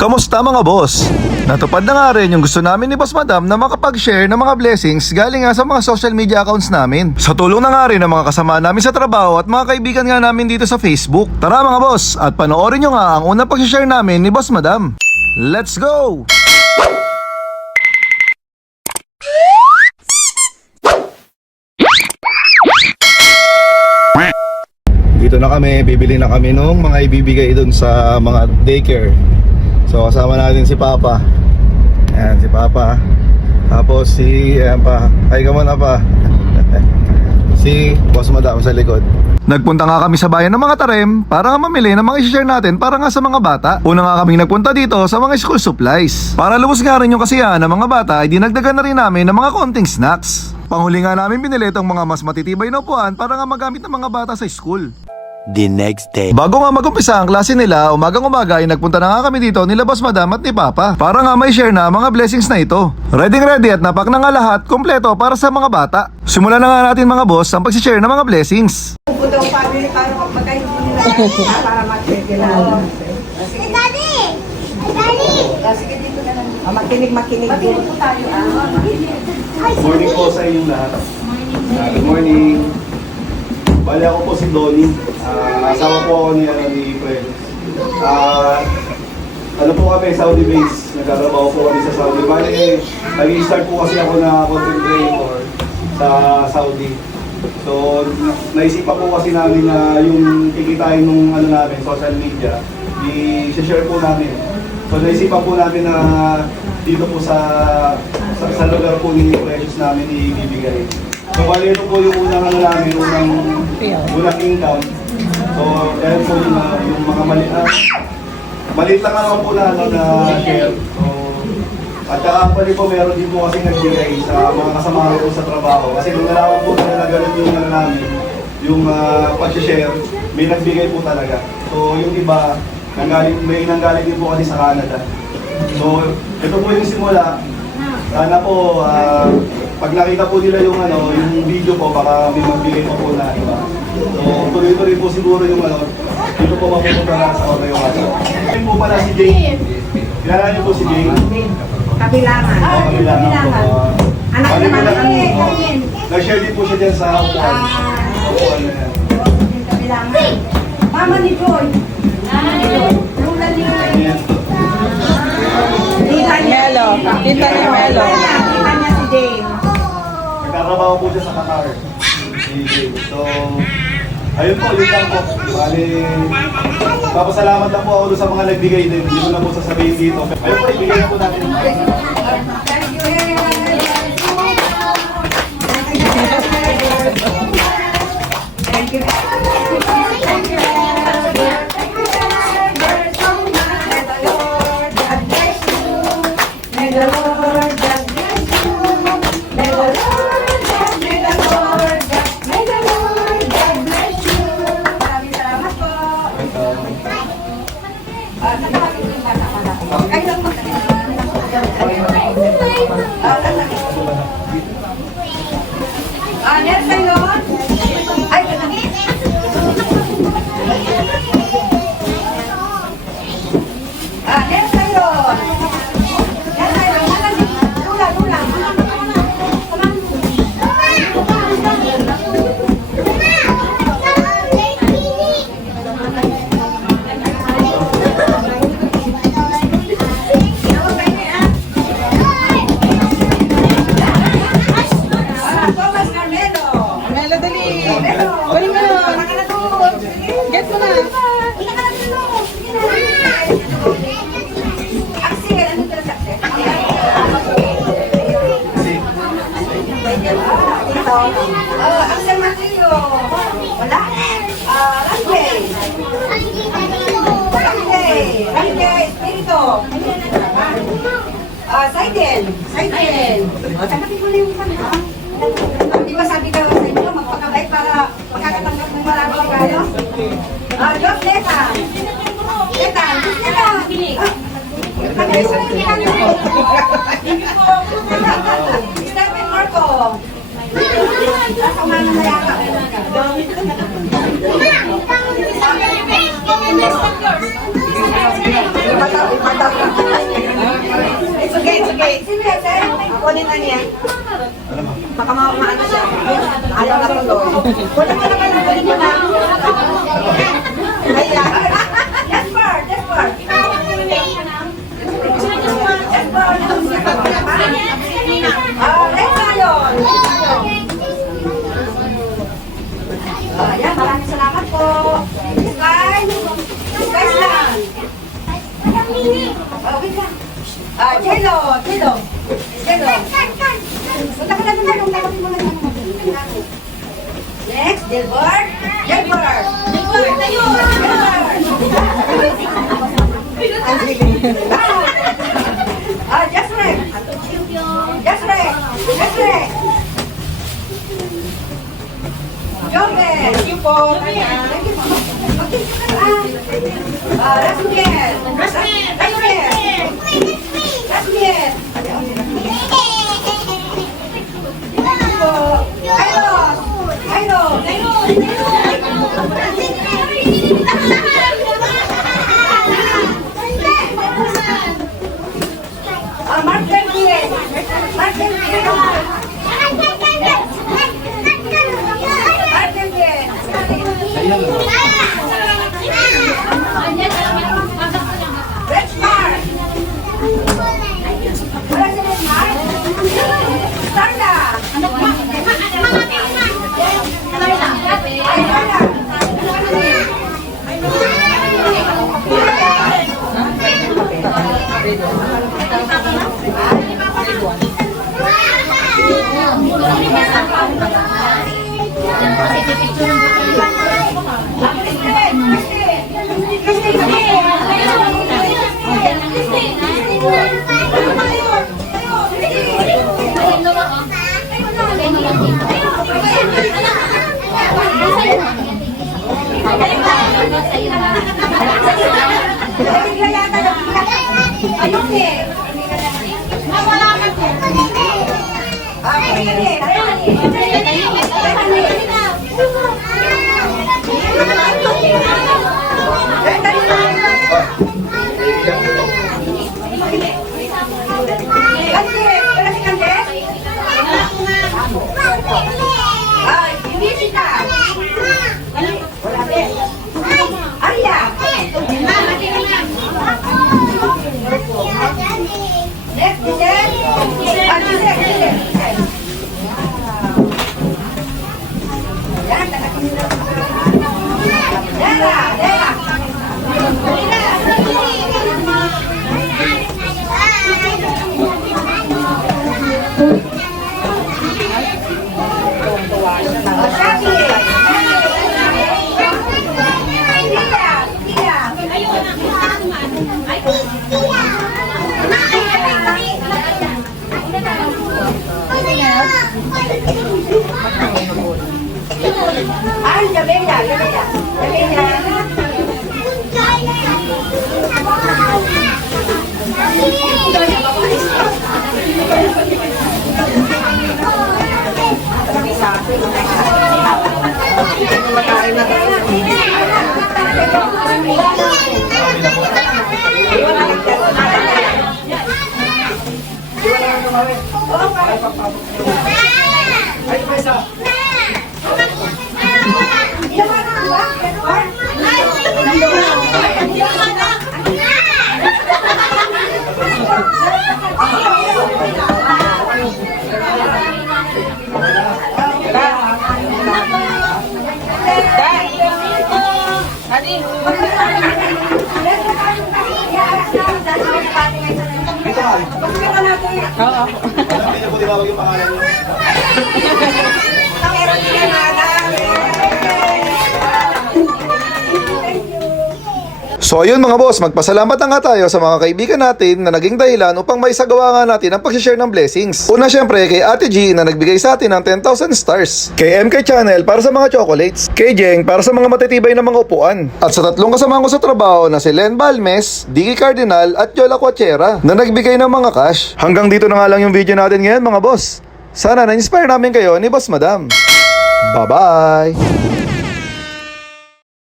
Kamusta mga boss? Natupad na nga rin yung gusto namin ni Boss Madam na makapag-share ng mga blessings galing nga sa mga social media accounts namin. Sa tulong na nga rin ng mga kasama namin sa trabaho at mga kaibigan nga namin dito sa Facebook. Tara mga boss, at panoorin nyo nga ang unang pag-share namin ni Boss Madam. Let's go! Dito na kami, bibili na kami nung mga ibibigay dun sa mga daycare. So kasama natin si Papa. Ayan, si Papa. Tapos ayan pa. Ay ka muna pa. Si Boss Madam sa likod. Nagpunta nga kami sa bayan ng mga Tarem para nga mamili ng mga i-share natin para nga sa mga bata. Una nga kaming nagpunta dito sa mga school supplies. Para lubos nga rin yung kasiyahan ng mga bata ay dinagdagan na rin namin ng mga konting snacks. Panghuli nga namin binili itong mga mas matitibay na upuan para nga magamit ng mga bata sa school. The next day. Bago nga mag-umpisa ang klase nila, umagang-umaga ay nagpunta na nga kami dito nila Boss Madam at ni Papa para nga may share na mga blessings na ito. Ready at napak na nga lahat, kompleto para sa mga bata. Simulan na nga natin mga boss ang pag-share ng mga blessings. Pupunta ko pa rin tayo kapag kayo nila para ma-check nila. Sige, Daddy! Daddy! Sige, dito na lang. Makinig. Makinig po tayo. Good morning po sa inyong lahat. Good morning. Bali ako po si Donnie. Asawa po ako ni Fred. Ano po kami, Saudi base. Nagkatrabaho po kami sa Saudi. Bali, nag-i-start po kasi ako na content creator sa Saudi. So, naisipan po kasi namin na yung kikitain nung namin, social media, i-share po namin. So, naisipan po namin na dito po sa lugar po ni Precious namin ibibigay. So, bali ito po yung unang namin, unang income. So, dahil po yung mga maliit lang naman po na share. So, at actually po meron din po kasi nagbigay sa mga kasama ko sa trabaho. Kasi nung nalaman po na ganun yung namin, yung pag-share, may nagbigay po talaga. So, yung iba, may nanggaling din po kasi sa Canada. So, ito po yung simula. Sana po, pag nakita po nila yung video ko, baka may magbigay pa po na iba. So, tuloy-tuloy po siguro yung dito po mapupunta na sa auto yung Ayun po pala si Jane. Kilala niyo po si Jane? Kabilangan. Kabilangan po. Anak naman kami. Nag-share din po siya dyan sa upuan. Upuan na yan. Kabilangan. Mama ni Joy. Lula ni Joy. Tita ni Melo. Tita ni Melo. Tita niya si Jane. Nagtatrabaho po siya sa Qatar. Si Jane. So, ayun po, yun lang po. Bali, papasalamat lang po ako sa mga nagbigay din. Hindi ko na po sasabihin dito. Ayun po, ibigay na po natin. Thank you. Yes, sa'yo. Ay, yes, sa'yo. Yes, sa'yo. Lula. Axel Martillo. Wala. Ranjay. Espirito. Saiden. Tanggapin mo na yung kanya. Di ba sabi ka sa inyo, magpakabay para makakatanggap ng maraming regalo? Diyos, Leta. Stephen Marco. Nasa umana na yaka. Ipataw. Sino yan, sir? Kunin na niya. Baka maano siya. Ayaw na tuloy. Kunin mo naman, kunin mo na. Ayan. Jasper, Jasper. Let's tayo. Ayan, maraming salamat po. Guys lang. Wait lang. Jello. Punta ka na doon, yung tawatin mo lang yan. Next, Delbert. Just right. Joven. Thank you po. Rasmiel. Hindi na po tinawag yung pangalan niyo. So ayun mga boss, magpasalamat na nga tayo sa mga kaibigan natin na naging dahilan upang maisagawa nga natin ang pag-share ng blessings. Una syempre kay Ate G na nagbigay sa atin ng 10,000 stars. Kay MK Channel para sa mga chocolates. Kay Jeng para sa mga matitibay na mga upuan. At sa tatlong kasama ko sa trabaho na si Len Balmes, Dicky Cardinal at Yola Quachera na nagbigay ng mga cash. Hanggang dito na nga lang yung video natin ngayon mga boss. Sana na-inspire namin kayo ni Boss Madam. Bye-bye!